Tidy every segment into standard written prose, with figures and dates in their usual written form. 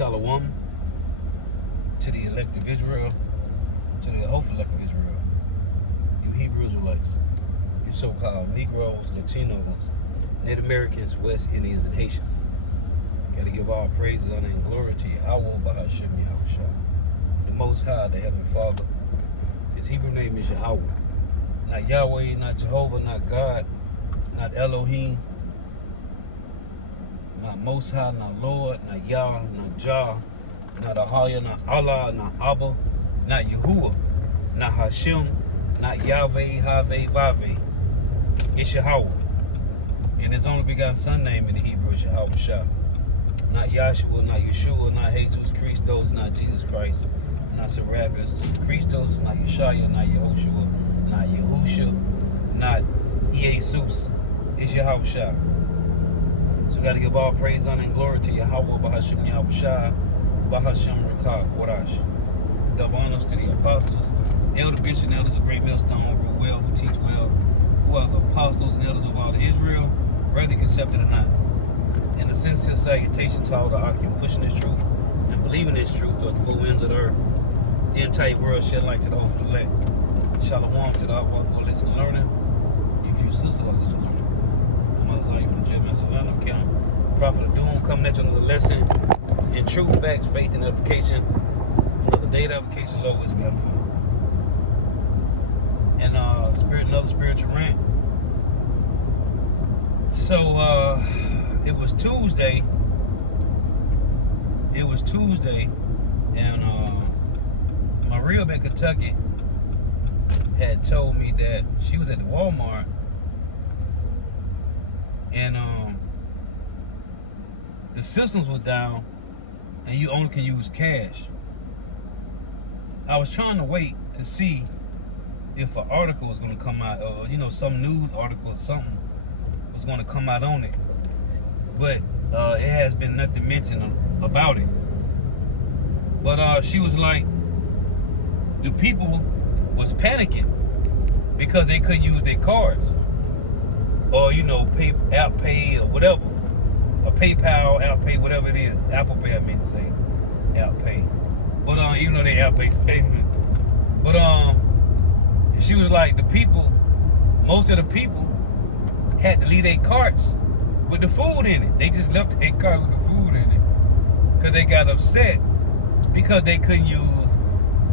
Shalom to the elect of Israel, to the hopeful elect of Israel, you Hebrew Israelites, you so-called Negroes, Latinos, Native Americans, West Indians, and Haitians. Got to give all praises, honor, and glory to Yahweh, Bahashem, Yahushua, the Most High, the Heavenly Father. His Hebrew name is Yahweh. Not Yahweh, not Jehovah, not God, not Elohim, not Most High, not Lord, not Yah, not Jah, not Ahaya, not Allah, not Abba, not Yahuwah, not Hashem, not Yahweh, Haveh, Vaveh. It's Yahweh. And his only begotten son name in the Hebrew is Yahweh Shah. Not Yahshua, not Yeshua, not Jesus Christos, not Jesus Christ, not Sarabbas, Christos, not Yeshaya, not Yehoshua, not Yahusha, not Jesus. It's Yahweh Shah. So we got to give all praise, honor, and glory to Yahweh, Bahashem, Yahweh Shah, Bahashem, Rakah, Korash. Double honors to the apostles, elder bishops and elders of Great Millstone, who rule well, who teach well, who are the apostles and elders of all of Israel, whether they accept it or not. And a sincere salutation to all the occupants pushing this truth and believing this truth throughout the four winds of the earth. The entire world shed light to the hopeful elect. Shalom to the outlaws who are listening and learning. If you sisters are listening and learning. I'm Isaiah from Jim Solano County. Prophet of Doom coming at you another lesson in truth, facts, faith, and edification. Another day of edification, Lord, wisdom, and fun. And spirit, another spiritual rant. So it was Tuesday. And Maria in Kentucky had told me that she was at the Walmart and the systems was down and you only can use cash. I was trying to wait to see if an article was going to come out, or some news article or something was going to come out on it, but it has been nothing mentioned about it. But she was like, the people was panicking because they couldn't use their cards, or Apple Pay or whatever, or PayPal, Apple Pay, whatever it is, Apple Pay. I mean to say Apple Pay, but even though they Apple-based payment, but she was like, most of the people had to leave their carts with the food in it. They just left their cart with the food in it because they got upset because they couldn't use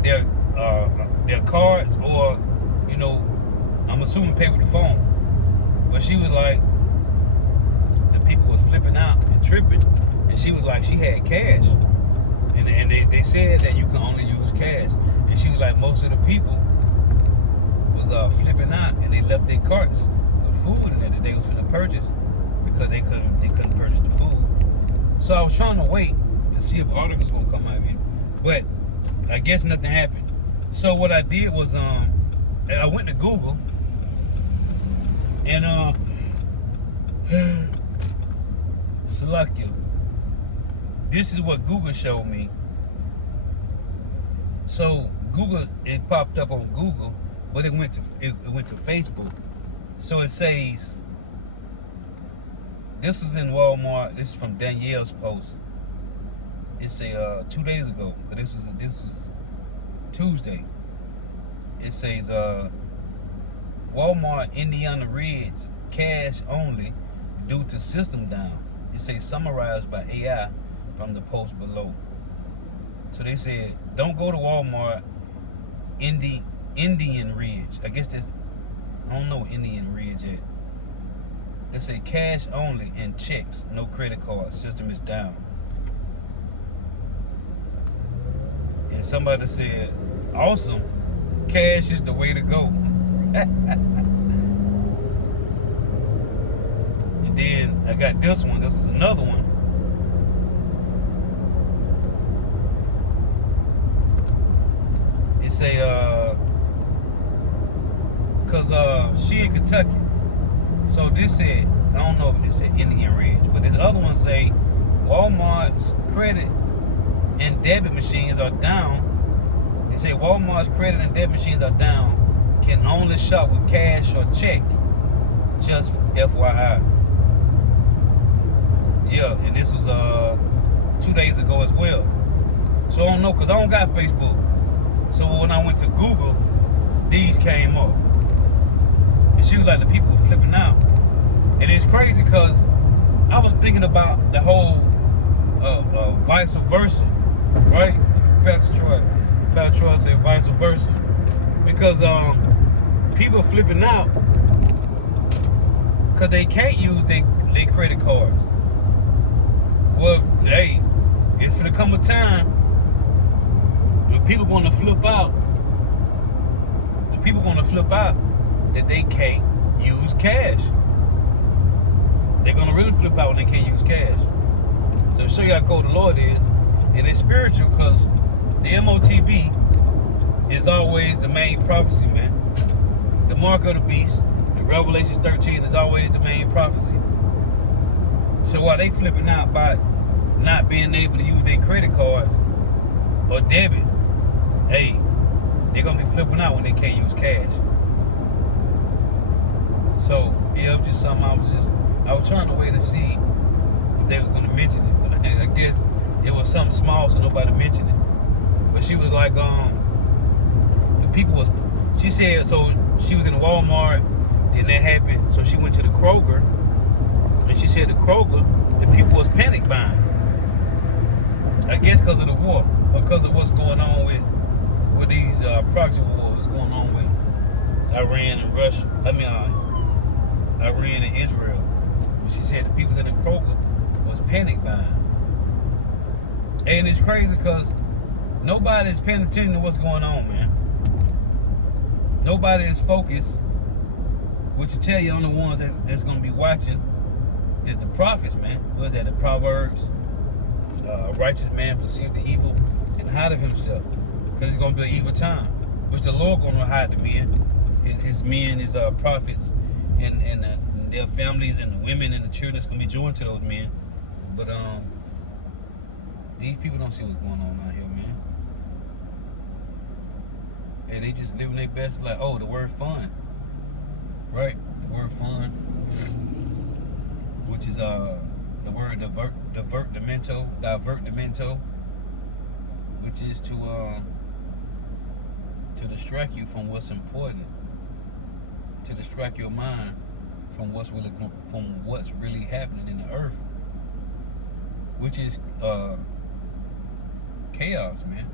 their cards, or I'm assuming pay with the phone. But she was like, the people was flipping out and tripping, and she was like, she had cash, and they said that you can only use cash, and she was like, most of the people was flipping out, and they left their carts with food in it that they was finna purchase because they couldn't purchase the food. So I was trying to wait to see if articles gonna come out of it, but I guess nothing happened. So what I did was I went to Google and Salakia. This is what Google showed me. So Google, it popped up on Google, but it went to Facebook. So it says, this was in Walmart. This is from Danielle's post. It say 2 days ago, because this was Tuesday. It says Walmart Indiana Ridge cash only due to system down. It says summarized by AI from the post below. So they said, don't go to Walmart Indian Ridge. I guess that's, I don't know Indian Ridge yet. They say cash only and checks, no credit card. System is down. And somebody said, awesome, cash is the way to go. And then I got this one. This is another one. It say, cause she in Kentucky. So this said, I don't know if it said Indian Ridge, but this other one say Walmart's credit and debit machines are down. They say Walmart's credit and debit machines are down. Can only shop with cash or check. Just FYI. Yeah, and this was 2 days ago as well. So I don't know, because I don't got Facebook. So when I went to Google, these came up. And she was like, the people were flipping out. And it's crazy because I was thinking about the whole vice versa, right? Pastor Troy said vice versa. Because people flipping out because they can't use their credit cards. Well, hey, it's gonna come a time when people gonna flip out. When people gonna flip out that they can't use cash. They're gonna really flip out when they can't use cash. So to show you how cold the Lord is, and it's spiritual because the MOTB is always the main prophecy, man. The mark of the beast, in Revelation 13, is always the main prophecy. So while they flipping out by not being able to use their credit cards or debit, hey, they're gonna be flipping out when they can't use cash. So yeah, it was just something I was trying to wait to see if they were gonna mention it. But I guess it was something small, so nobody mentioned it. But she was like, the people was, she said, so she was in Walmart, and that happened. So she went to the Kroger, and she said the Kroger, the people was panic buying. I guess because of the war, or because of what's going on with these proxy wars going on with Iran and Russia. Iran and Israel. She said the people in the Kroger was panic buying. And it's crazy because nobody is paying attention to what's going on, man. Nobody is focused. What you tell you on the ones that's going to be watching is the prophets, man. What is that? The Proverbs. A righteous man perceive the evil and hide of himself, because it's going to be an evil time, which the Lord going to hide the men, his men, his prophets, and their families, and the women and the children that's going to be joined to those men. But these people don't see what's going on out here, man. And they just living their best life. Oh, the word fun, right? The word fun, which is the word divertimento, which is to distract you from what's important, to distract your mind from what's really happening in the earth, which is chaos, man.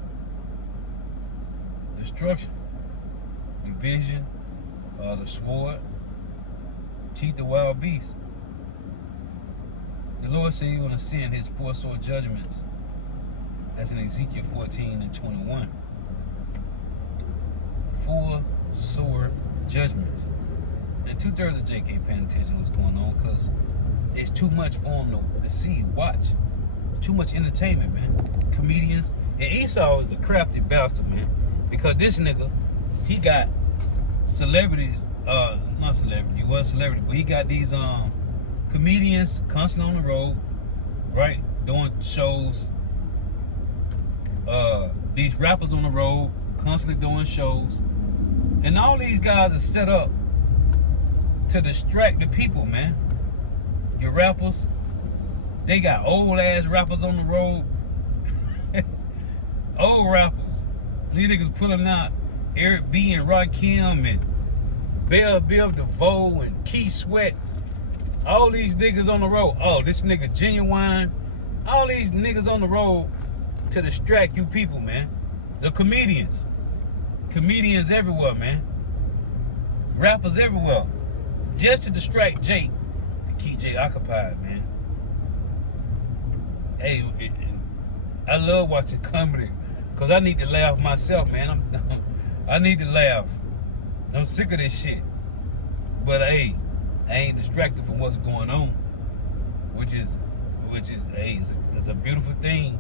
Destruction, division, the sword, teeth of wild beasts. The Lord said He's going to send His 4 sword judgments. That's in Ezekiel 14 and 21. 4 sword judgments. And 2/3 of JK paying attention to what's going on, because it's too much for them to see, watch. Too much entertainment, man. Comedians. And Esau is a crafty bastard, man. Because this nigga, he got celebrities, not celebrity, he was a celebrity, but he got these comedians constantly on the road, right? Doing shows. These rappers on the road, constantly doing shows. And all these guys are set up to distract the people, man. Your rappers, they got old ass rappers on the road. Old rappers. These niggas pulling out Eric B and Rakim and Bell Biv DeVoe and Keith Sweat. All these niggas on the road. Oh, this nigga Genuine. All these niggas on the road to distract you people, man. The comedians. Comedians everywhere, man. Rappers everywhere. Just to distract Jake. To keep Jake occupied, man. Hey, I love watching comedy, because I need to laugh myself, man. I need to laugh. I'm sick of this shit. But hey, I ain't distracted from what's going on, which is hey, it's a beautiful thing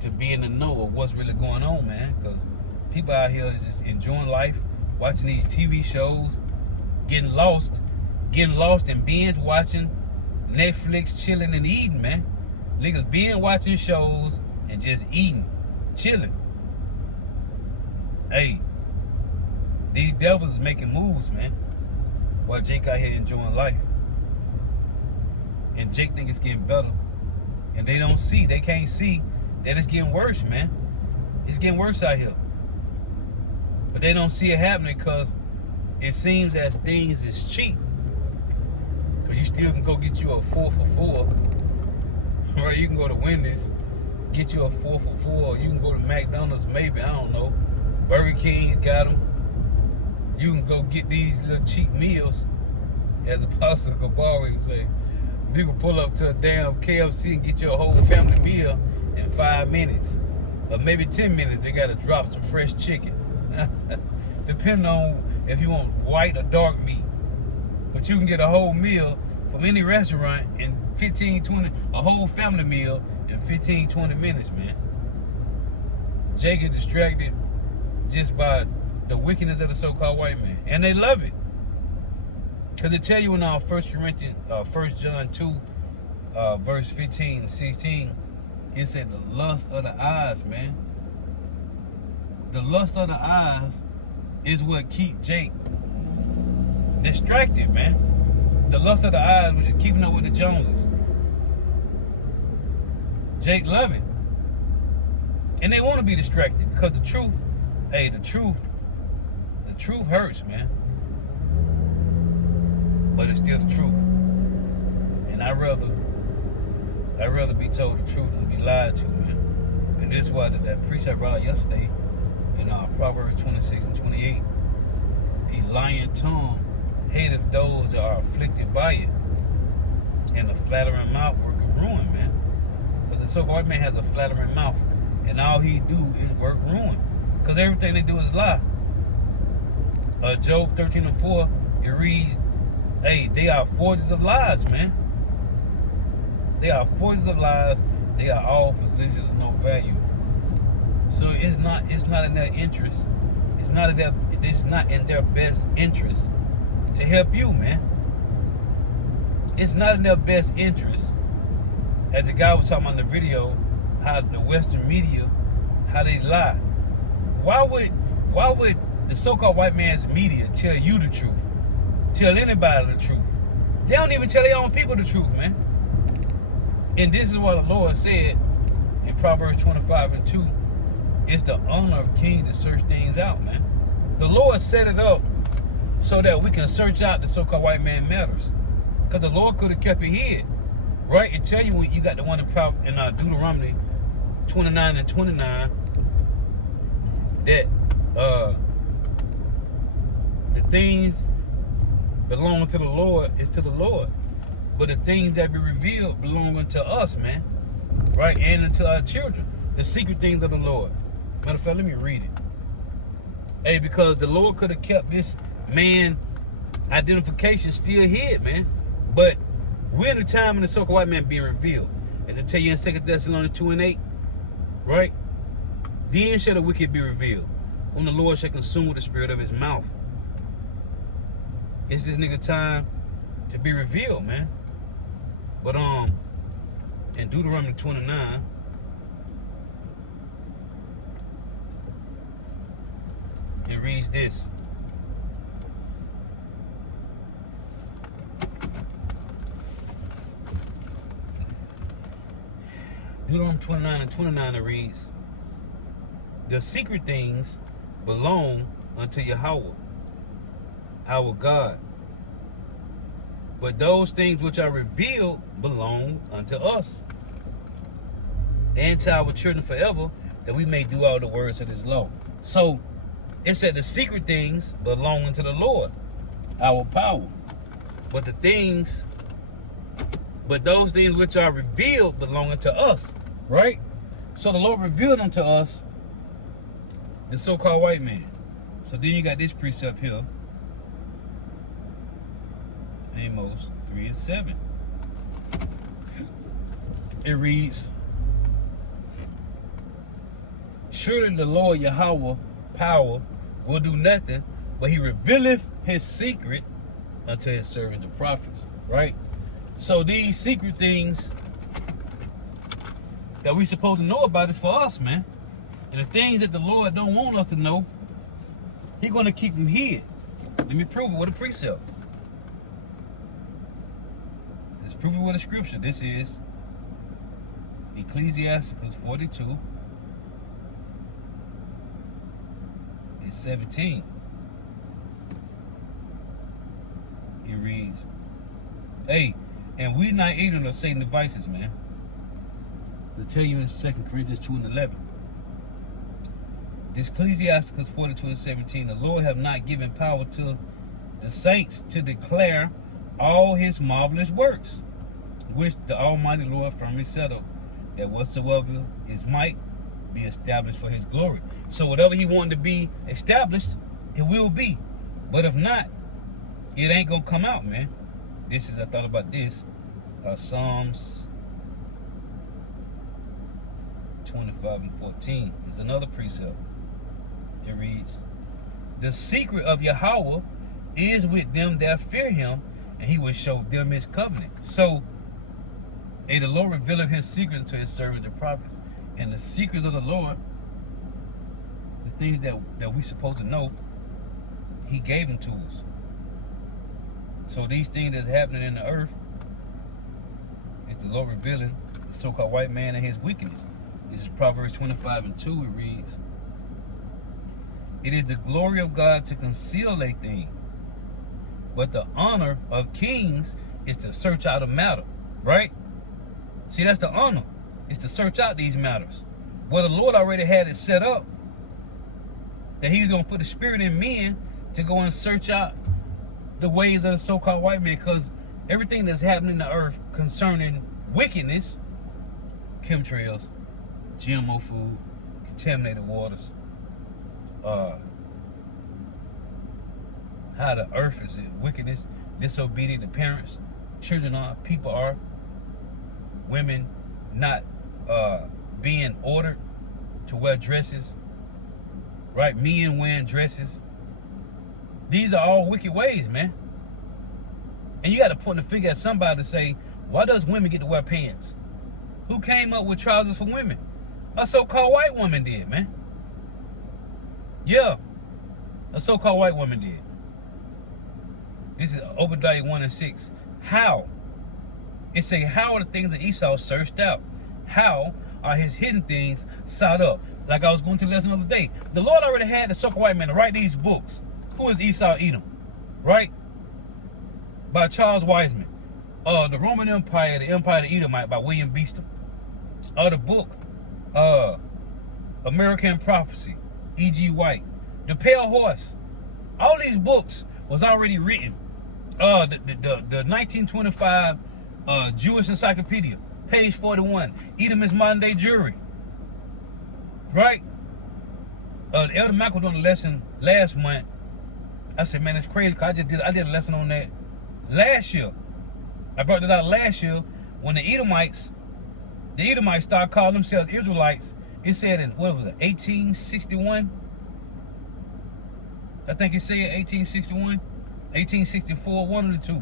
to be in the know of what's really going on, man. Because people out here is just enjoying life, watching these TV shows, getting lost and binge watching Netflix, chilling and eating, man. Niggas binge watching shows and just eating, chilling. Hey, these devils is making moves, man, while Jake out here enjoying life. And Jake think it's getting better. And they don't see, they can't see that it's getting worse, man. It's getting worse out here. But they don't see it happening because it seems as things is cheap. So you still can go get you a 4 for $4. Right? You can go to Wendy's, get you a 4 for $4. You can go to McDonald's, maybe, I don't know. Burger King's got them. You can go get these little cheap meals, as Apostle Kabari would say. You can pull up to a damn KFC and get you a whole family meal in 5 minutes. Or maybe 10 minutes, they gotta drop some fresh chicken. Depending on if you want white or dark meat. But you can get a whole meal from any restaurant in 15, 20, a whole family meal in 15, 20 minutes, man. Jake is distracted just by the wickedness of the so-called white man. And they love it. Because they tell you in 1 John 2, verse 15 and 16, it said the lust of the eyes, man. The lust of the eyes is what keep Jake distracted, man. The lust of the eyes, which is keeping up with the Joneses. Jake love it. And they want to be distracted because the truth, hey, the truth hurts, man. But it's still the truth. And I'd rather be told the truth than be lied to, man. And that's why that precept brought out yesterday in Proverbs 26 and 28. A lying tongue hateth those that are afflicted by it, and a flattering mouth worketh ruin, man. Because the so-called man has a flattering mouth, and all he do is work ruin. Because everything they do is lie. Job 13 and 4, it reads, hey, they are forges of lies, man. They are forges of lies. They are all physicians of no value. So it's not in their interest. It's not in their best interest to help you, man. It's not in their best interest. As the guy was talking about in the video, how the Western media, how they lie. Why would the so-called white man's media tell you the truth? Tell anybody the truth? They don't even tell their own people the truth, man. And this is what the Lord said in Proverbs 25 and 2. It's the honor of kings to search things out, man. The Lord set it up so that we can search out the so-called white man matters. Because the Lord could have kept it hid, right? And tell you when you got the one in Deuteronomy 29 and 29 that the things belong to the Lord is to the Lord. But the things that be revealed belong unto us, man. Right? And unto our children. The secret things of the Lord. Matter of fact, let me read it. Hey, because the Lord could have kept this man identification still hid, man. But we're in the time of the so-called white man being revealed. As I tell you in 2 Thessalonians 2 and 8, right? Then shall the wicked be revealed, whom the Lord shall consume with the spirit of his mouth. It's this nigga time to be revealed, man. But in Deuteronomy 29, it reads this. Deuteronomy 29 and 29, it reads, the secret things belong unto Yahweh, our God. But those things which are revealed belong unto us and to our children forever, that we may do all the words of this law. So it said the secret things belong unto the Lord, our power. But those things which are revealed belong unto us, right? So the Lord revealed unto us the so-called white man. So then you got this precept here. Amos 3 and 7. It reads, surely the Lord Yahweh power will do nothing, but he revealeth his secret unto his servant the prophets. Right? So these secret things that we supposed to know about is for us, man. And the things that the Lord don't want us to know, he's going to keep them hid. Let me prove it with a precept. Let's prove it with a scripture. This is Ecclesiasticus 42 and 17. It reads, hey, and we're not ignorant of Satan's devices, man. To tell you in 2 Corinthians 2 and 11. This Ecclesiasticus 42 and 17, the Lord have not given power to the saints to declare all his marvelous works, which the Almighty Lord firmly settled, that whatsoever is might be established for his glory. So whatever he wanted to be established, it will be. But if not, it ain't gonna come out, man. This is, I thought about this, Psalms 25 and 14 is another precept. It reads, the secret of Yahweh is with them that fear him, and he will show them his covenant. So, the Lord revealed his secrets to his servants the prophets. And the secrets of the Lord, the things that we supposed to know, he gave them to us. So these things that's happening in the earth is the Lord revealing the so-called white man and his wickedness. This is Proverbs 25 and 2. It reads, it is the glory of God to conceal a thing, but the honor of kings is to search out a matter, right? See, that's the honor. It's to search out these matters. Well, the Lord already had it set up that he's going to put the spirit in men to go and search out the ways of the so-called white man, because everything that's happening in the earth concerning wickedness, chemtrails, GMO food, contaminated waters, how the earth is in wickedness, disobedient to parents, children are, people are, women not being ordered to wear dresses, right? Men wearing dresses. These are all wicked ways, man. And you got to point the finger at somebody to say, why does women get to wear pants? Who came up with trousers for women? A so-called white woman did, man. Yeah, a so-called white woman did. This is Obadiah 1 and 6. How? It say, how are the things of Esau searched out? How are his hidden things sought up? Like I was going to the lesson the other day. The Lord already had the so-called white man to write these books. Who is Esau Edom? Right? By Charles Wiseman. The Roman Empire, the Empire of the Edomite by William Beeston. The book, American Prophecy, E.G. White. The Pale Horse. All these books was already written. The 1925 Jewish Encyclopedia, page 41. Edom is modern day Jewry. Right? Elder Malcolm was on the lesson last month. I said, man, it's crazy, because I did a lesson on that last year. I brought it out last year when the Edomites started calling themselves Israelites. It said in, what was it, 1861? I think it said 1861, 1864, one of the two.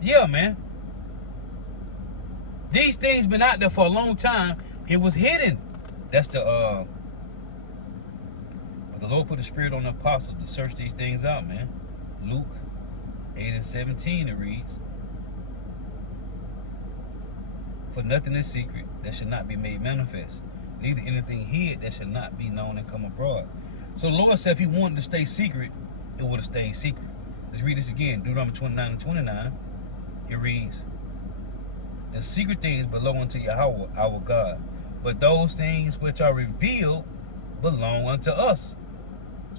Yeah, man. These things been out there for a long time. It was hidden. That's the Lord put the spirit on the apostles to search these things out, man. Luke 8 and 17, it reads, for nothing is secret that should not be made manifest, neither anything hid that should not be known and come abroad. So the Lord said if he wanted to stay secret, it would have stayed secret. Let's read this again. Deuteronomy 29 and 29. It reads, the secret things belong unto Yahweh our God, but those things which are revealed belong unto us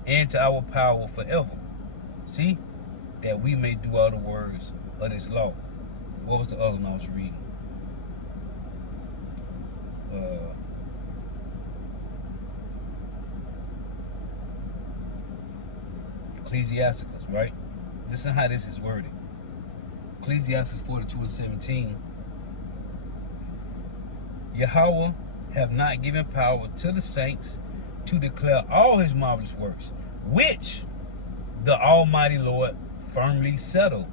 and to our power forever. See, that we may do all the words of this law. What was the other one I was reading? Ecclesiasticus, right? Listen how this is worded. Ecclesiastes 42 and 17. Yahweh have not given power to the saints to declare all his marvelous works, which the Almighty Lord firmly settled,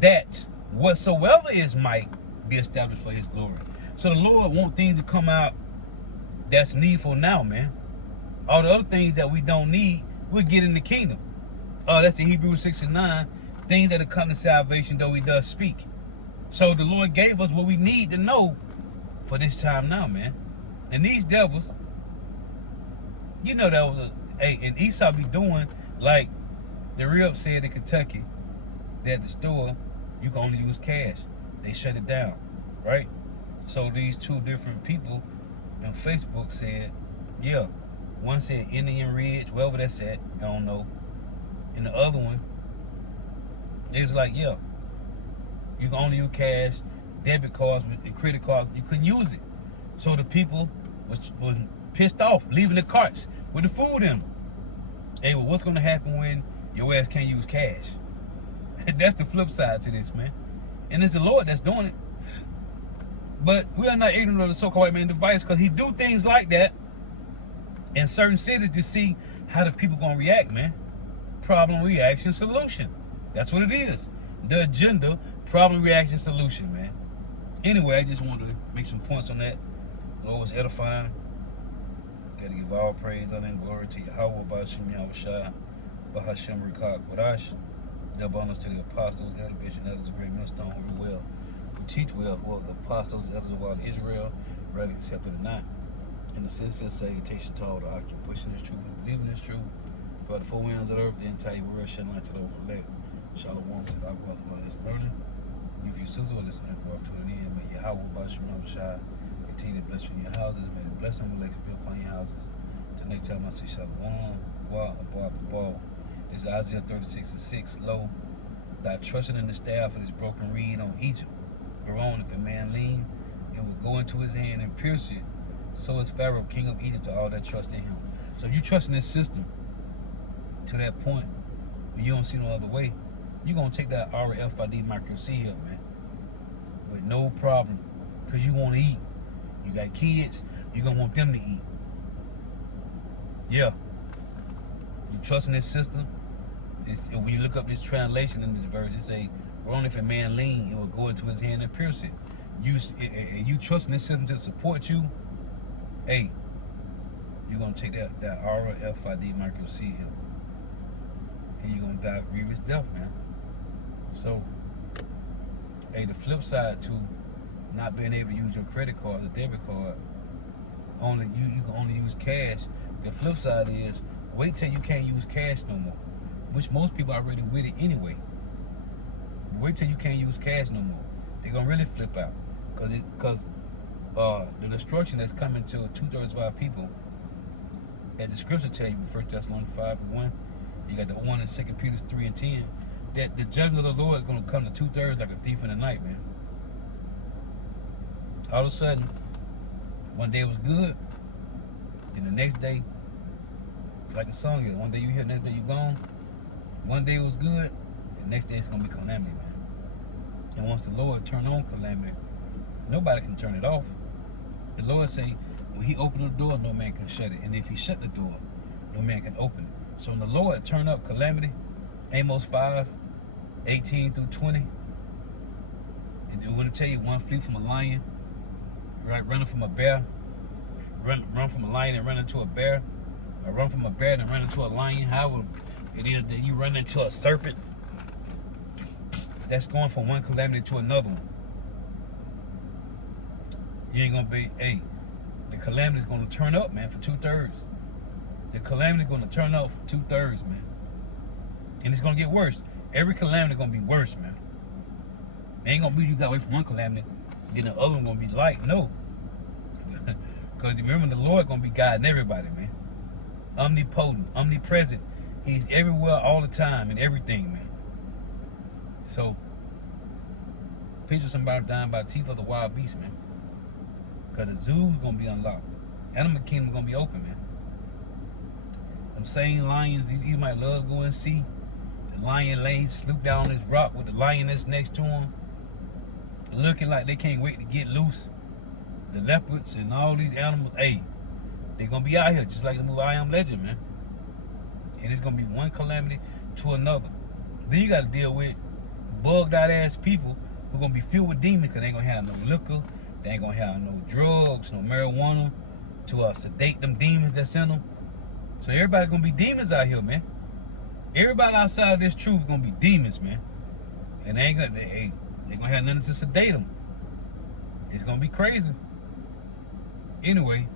that whatsoever is might be established for his glory. So the Lord wants things to come out that's needful now, man. All the other things that we don't need, we'll get in the kingdom. That's the Hebrews 6 and 9. Things that are come to salvation, though he does speak. So the Lord gave us what we need to know for this time now, man. And these devils, you know that was and Esau be doing like the Rip said in Kentucky that at the store you can only use cash. They shut it down, right? So these two different people on Facebook said, yeah, one said Indian Ridge, wherever that's at, I don't know. And the other one, it was like, yeah, you can only use cash, debit cards, and credit cards. You couldn't use it. So the people was pissed off, leaving the carts with the food in them. Hey, well, what's going to happen when your ass can't use cash? That's the flip side to this, man. And it's the Lord that's doing it. But we are not ignorant of the so-called white man device, because he do things like that in certain cities to see how the people going to react, man. Problem, reaction, solution. That's what it is. The agenda, problem, reaction, solution, man. Anyway, I just wanted to make some points on that. Lord was edifying. Got to give all praise, honor, and glory to Yahweh, Ba'ashem Yahushua, Bahashem Rikah Kodash. Double honors to the apostles, elder bishop, elders of great millstone, who well, who teach well, who are the apostles, elders of all Israel, whether accepted or not. And the sincere salutation to all the occupant, pushing this truth and believing this truth throughout the four winds of the earth, the entire world, shedding light to the overlay. Shalom to the Aqua is learning. If you sizzle listening to tuning in, may Yahweh Ba'ashem Yahushua continue to bless you in your houses. May the blessing of Alex be upon your houses. Till next time I say Shalom, Wa. This is Isaiah 36:6. Lo, thy trusting in the staff of this broken reed on Egypt. Whereon, if a man lean, it will go into his hand and pierce it. So is Pharaoh, king of Egypt, to all that trust in him. So if you trust in this system to that point where you don't see no other way, you're going to take that RFID micro C here, man, with no problem, because you want to eat. You got kids, you're going to want them to eat. Yeah. You trust in this system. When you look up this translation in this verse, it say, "Or only if a man lean, it will go into his hand and pierce it." You trust in this system to support you. Hey, you're gonna take that RFID micro C here, and you're gonna die a grievous death, man. So, hey, the flip side to not being able to use your credit card or debit card, you can only use cash. The flip side is, wait till you can't use cash no more, which most people are already with it anyway. Wait till you can't use cash no more. They're gonna really flip out, because the destruction that's coming to 2/3 of our people, as the scripture tell you in 1 Thessalonians 5:1, you got the 1 in 2 Peter 3:10, that the judgment of the Lord is gonna come to 2/3 like a thief in the night, man. All of a sudden, one day it was good, then the next day, like the song is, one day you here, next day you gone. One day it was good, the next day it's gonna be calamity, man. And once the Lord turn on calamity, nobody can turn it off. The Lord say, when he opened the door, no man can shut it. And if he shut the door, no man can open it. So when the Lord turn up calamity, Amos 5:18-20, and they want to tell you, one flee from a lion, right, running from a bear, run from a lion and run into a bear, or run from a bear and run into a lion. However it is that you run into a serpent, that's going from one calamity to another one. You ain't gonna be, hey, the calamity is gonna turn up, man, for 2/3. The calamity is gonna turn up for 2/3, man. And it's gonna get worse. Every calamity is gonna be worse, man. It ain't gonna be you got away from one calamity, then the other one gonna be light. No. Because remember, the Lord gonna be guiding everybody, man. Omnipotent, omnipresent. He's everywhere all the time and everything, man. So, picture somebody dying by the teeth of the wild beast, man. Because the zoo's going to be unlocked. Animal kingdom going to be open, man. Them same lions, these might love to go and see. The lion lays, sloop down on this rock with the lioness next to him, looking like they can't wait to get loose. The leopards and all these animals, hey, they're going to be out here just like the movie I Am Legend, man. And it's going to be one calamity to another. Then you got to deal with bugged out ass people who going to be filled with demons, because they ain't going to have no liquor, they ain't going to have no drugs, no marijuana to sedate them demons that's in them. So everybody going to be demons out here, man. Everybody outside of this truth going to be demons, man. And they ain't going to have nothing to sedate them. It's going to be crazy. Anyway,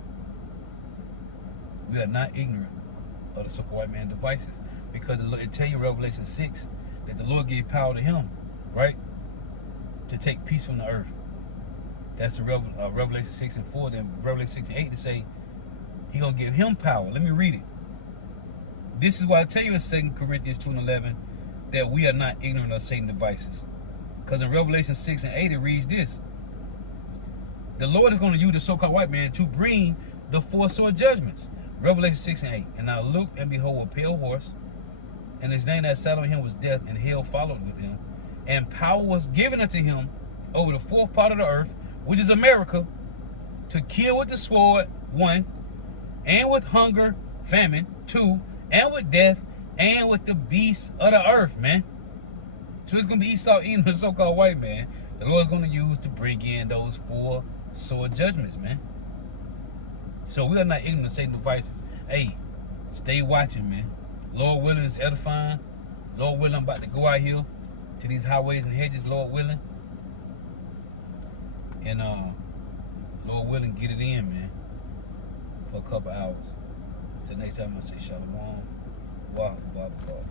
we are not ignorant of the so-called white man devices, because it tell you in Revelation 6 that the Lord gave power to him, right, to take peace from the earth. That's in Revelation 6 and 4. Then Revelation 6 and 8 to say he gonna give him power. Let me read it. This is why I tell you in 2 Corinthians 2 and 11 that we are not ignorant of Satan's devices. Because in Revelation 6 and 8 it reads this: the Lord is going to use the so-called white man to bring the four sword judgments. Revelation 6 and 8. And I looked, and behold, a pale horse, and his name that sat on him was Death, and hell followed with him. And power was given unto him over the fourth part of the earth, which is America, to kill with the sword, 1, and with hunger, famine, 2, and with death, and with the beasts of the earth, man. So it's going to be Esau eating the so-called white man. The Lord's going to use to bring in those four sword judgments, man. So we are not ignorant of Satan's devices. Hey, stay watching, man. Lord willing, is edifying. Lord willing, I'm about to go out here to these highways and hedges, Lord willing. And Lord willing, get it in, man, for a couple hours. Till next time I say shalom. Wow, wow, wow.